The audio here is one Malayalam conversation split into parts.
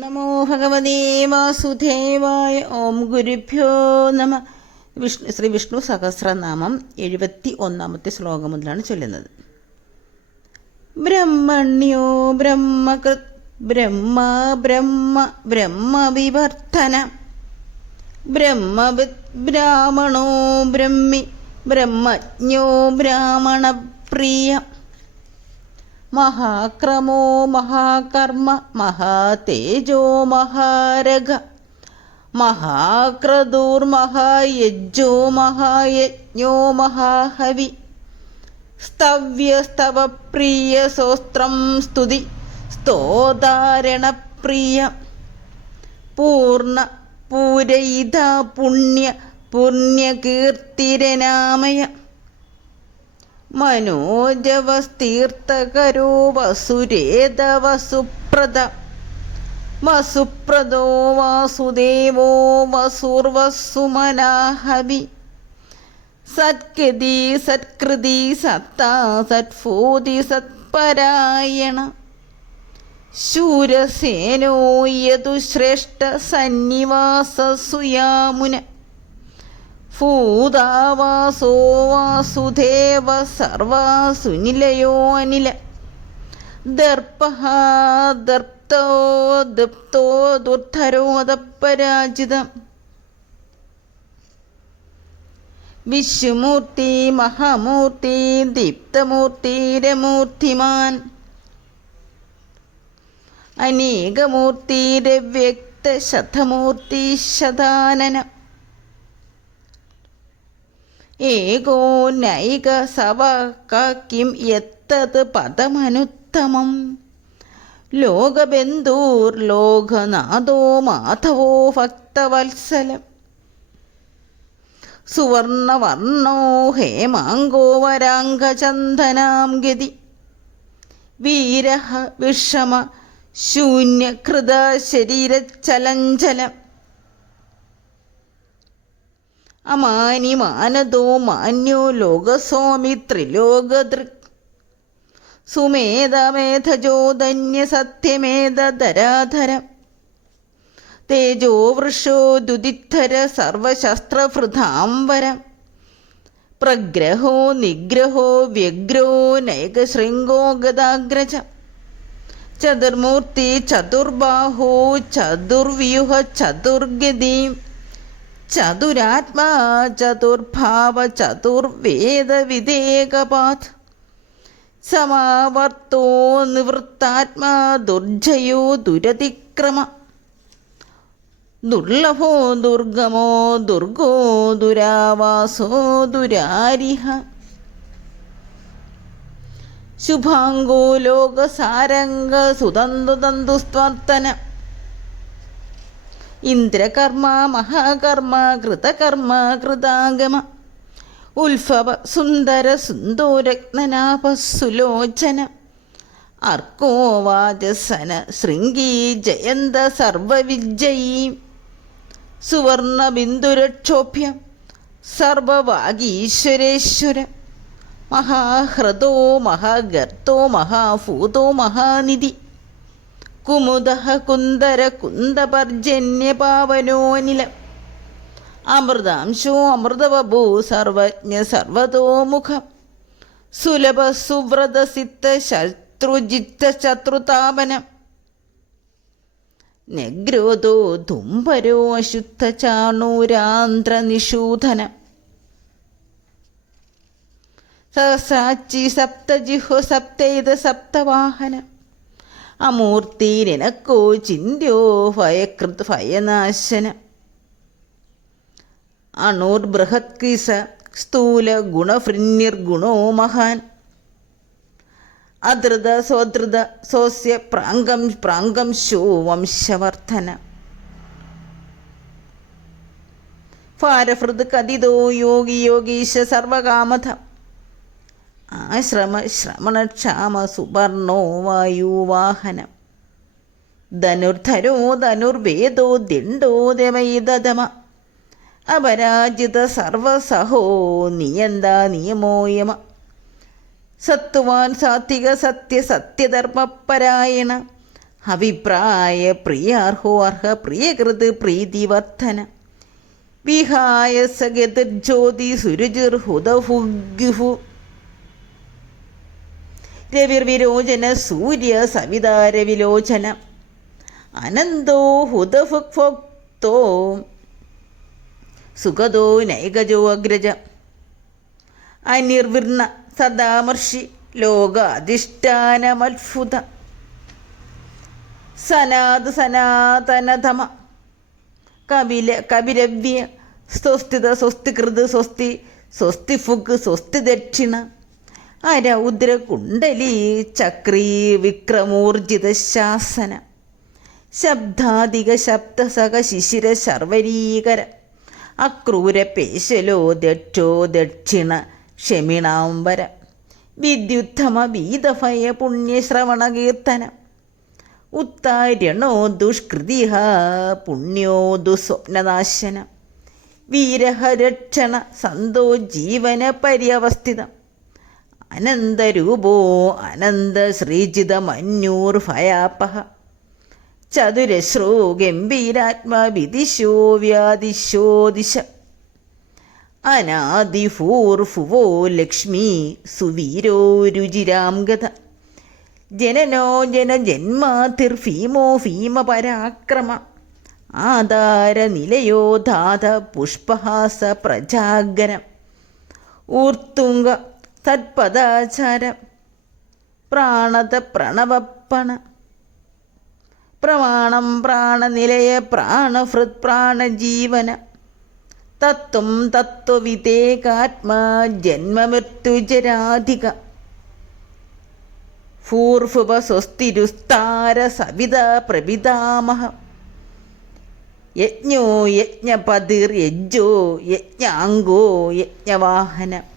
നമോ ഭഗവതേ വാസുദേവായ ഓം ഗുരുഭ്യോ നമ. വിഷ്ണു ശ്രീ വിഷ്ണു സഹസ്രനാമം എഴുപത്തി ഒന്നാമത്തെ ശ്ലോകം മുതലാണ് ചൊല്ലുന്നത്. ബ്രഹ്മണ്യോ ബ്രഹ്മകൃത് ബ്രഹ്മ ബ്രഹ്മ ബ്രഹ്മവിവർത്തന ബ്രഹ്മവിത് ബ്രാഹ്മണോ ബ്രഹ്മി ബ്രഹ്മജ്ഞോ ബ്രാഹ്മണപ്രിയ. മഹാക്രമോ മഹാകർമ്മ മഹാതേജോ മഹാരഗ മഹാക്രതൂർമഹായജ്ജോ മഹായജ്ഞോ മഹാഹവി സ്തവ്യസ്തവപ്രിയ സോസ്ത്രം സ്തുതി സ്തോതാരണപ്രിയ പൂർണ പൂരയിത പുണ്യ പുണ്യകീർത്തിരനാമയ മനോജവസ്തീർത്ഥകരോ വസുരേത വസുപ്രദ വാസുദേവോ വസുർവസുമനാഹവി. സത്കൃതി സത്കൃതി സത്താ സത്ഫൂതി സത്പരായണ. ശൂരസേനോ യതുശ്രേഷ്ഠ സന്നിവാസ സുയാമുന ഭൂതാവാസോ വാസുദേവ സർവാസുനിലയോ അനില. ദർപ്പ ദർപ്തോ ദപ്തോ ദുർധരോദപരാജിതം വിശ്വമൂർത്തി മഹാമൂർത്തി ദീപ്തമൂർത്തി രമൂർത്തിമാൻ. അനേകമൂർത്തി രവ്യക്ത ശതമൂർത്തി ശതാനനം. ഏകോ നൈക സവ കിം എത്തത് പദമനുത്തമം. ലോകബന്ധൂർ ലോകനാഥോ മാധവോ ഭക്തവത്സലം. സുവർണവർണോ ഹേമാങ്കോ വരാംഗചന്ദനാം ഗതി. വീര വിഷമ ശൂന്യകൃത ശരീരചലഞ്ചലം അമാനി മാനതോ മാന്യോ ലോകസ്വാമി ത്രിലോകദൃക് സുമേധമേധജോധന്യ സത്യമേധ ധരാധരം. തേജോ വൃഷോ ദുദിദ്ധര സർവശസ്ത്രഭൃതാംബരം പ്രഗ്രഹോ നിഗ്രഹോ വ്യഗ്രോ നൈകശൃംഗോ ഗതാഗ്രജ ചതുർമൂർത്തി ചതുർബാഹോ ചതുർവ്യൂഹ ചതുർഗതീം. ചതുരാത്മാ ചതുർഭാവ ചതുർവേദ വിദേകപാത് സമാവർത്തോ നിവൃത്താത്മാ ദുർജയോ ദുരതിക്രമ. ദുർലഭോ ദുർഗമോ ദുർഗോ ദുരാവാസോ ദുരാരിഹ. ശുഭാംഗോ ലോകസാരംഗ സുതന്തുതന്തുസ്ത്വർത്തന ഇന്ദ്രകർമ്മ മഹാകർമ്മ കൃതകർമ്മ കൃതാഗമ. ഉത്ഭവ സുന്ദര സുന്ദോരജ്ഞനാഭ അർക്കോവാചസന ശൃംഗീ ജയന്ത സർവവിജയീ. സുവർണബിന്ദുരക്ഷോഭ്യം സർവവാഗീശ്വരേശ്വര. മഹാഹൃദോ മഹാഗർത്തോ മഹാഭൂതോ മഹാനിധി. കുമുദ കുന്ദര കുന്ദപർജന്യ പാവനോനില അമൃതാംശോ അമൃതവഭൂ സർവജ്ഞ സർവതോമുഖം സുലഭ സുവ്രത സിത്ത ശത്രുജിത്ത ശത്രുതാപനം. നഗ്രോതോ ധുംബരോ അശുദ്ധ ചാണൂരാന്ധ്ര നിഷൂധനം. സഹസാച്ചി സപ്തജിഹോ സപ്തൈത സപ്തവാഹനം. അമൂർത്തിരനക്കോ ചിന്യോ ഭയകൃത് ഭയനാശന. അണുർബൃഹത്കിസ സ്ഥൂല ഗുണഭൃന്യർഗുണോ മഹാൻ. അധൃത സ്വധൃത സോസ്യ പ്രാങ്കം പ്രാങ്കം ശോ വംശവർദ്ധന ഭാരഹൃത് കഥിതോ യോഗി യോഗീശ സർവകാമധ. ശ്രമണക്ഷാമ സുവർണോ വായുവാഹനം ധനുർധരോ ധനുർവേദോ ദിണ്ടോ ദമയിതമ അപരാജിത സർവസഹോ നിയന്ത നിയമോയമ. സത്വാൻ സാത്വിക സത്യ സത്യധർമ്മപരായണ. അഭിപ്രായ പ്രിയാർഹോ അർഹ പ്രിയകൃത് പ്രീതിവർദ്ധന. വിഹായ സഗതിർജ്യോതി സുരുചിർഹുദഹുഗുഹു രവിർവിരോചന സൂര്യ സവിതാരവിലോചന അനന്തോ ഹുതഫുക്ഫോക്തോ സുഖതോ നൈകജോ അഗ്രജ. അനിർവിർണ സദാമർഷി ലോക അധിഷ്ഠാനമത്ഭുത സനാത് സനാതനതമ കപില കപിരവ്യ സ്വസ്തിത സ്വസ്തികൃത് സ്വസ്തി സ്വസ്തി ഫുഗ് സ്വസ്തി ദക്ഷിണ. അരൗദ്ര കുണ്ടലി ചക്രീ വിക്രമൂർജിത ശാസന. ശബ്ദാധിക ശബ്ദസക ശിശിര ശർവരീകര അക്രൂര പേശലോ ദക്ഷോ ദക്ഷിണ ക്ഷമിണാംബര. വിദ്യുത്തമ വീതഭയ പുണ്യശ്രവണ കീർത്തന. ഉത്താരണോ ദുഷ്കൃതിഹ പുണ്യോ ദുസ്വപ്നനാശന. വീരഹരക്ഷണ സന്തോ ജീവന പര്യവസ്ഥിതം. അനന്തരൂപോ അനന്ത ശ്രീജിത മഞ്ഞൂർ ഭയാപഹ. ചതുരശ്രോ ഗംഭീരാത്മാവിധിശോ വ്യാദിശോ ദിശ. അനാദിഫൂർഫുവോ ലക്ഷ്മി സുവീരോ രുചിരാം ഗത. ജനനോ ജനജന്മാതിർഭീമോ ഭീമപരാക്രമ. ആധാരനിലയോ ധാത പുഷ്പഹാസ പ്രജാഗരം ഊർത്തുങ്ക തത്പദാചാര. പ്രാണത പ്രണവപ്പണ. പ്രമാണം പ്രാണനിലയ പ്രാണഹൃത് പ്രാണജീവന. തത്വം തത്വവിതേകാത്മാ ജന്മമൃത്യുജരാധിക. ഭൂർഭുവ സ്വസ്തിരുസ്താര സവിത പ്രപിതാമഹ യജ്ഞോ യജ്ഞപതിർ യജ്ജോ യജ്ഞാംഗോ യജ്ഞവാഹന.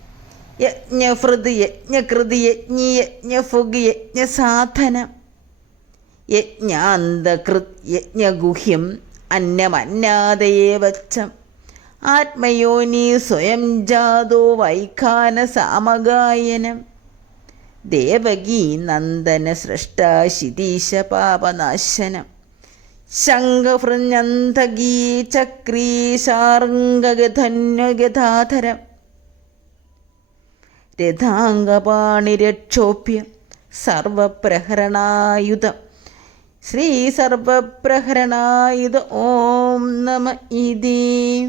യജ്ഞഹൃത് യജ്ഞകൃതി യജ്ഞി യജ്ഞഫുഗ് യജ്ഞസാധനം യജ്ഞാന്തകൃത് യജ്ഞഗുഹ്യം അന്നമന്നാദയേവച്ചം ആത്മയോനി സ്വയം ജാതോ വൈഖാന സാമഗായനം. ദേവകീ നന്ദന സൃഷ്ടാശിതീശ പാപനാശനം. ശംഖഭൃഞ്ഞന്തകീ ചക്രീ ശാർഗധന്വഗധാധരം രഥാംഗപാണിരക്ഷോഭ്യ സർവപ്രഹരണായുധം. ശ്രീ സർവപ്രഹരണായുധ. ഓം നമ ഇതി.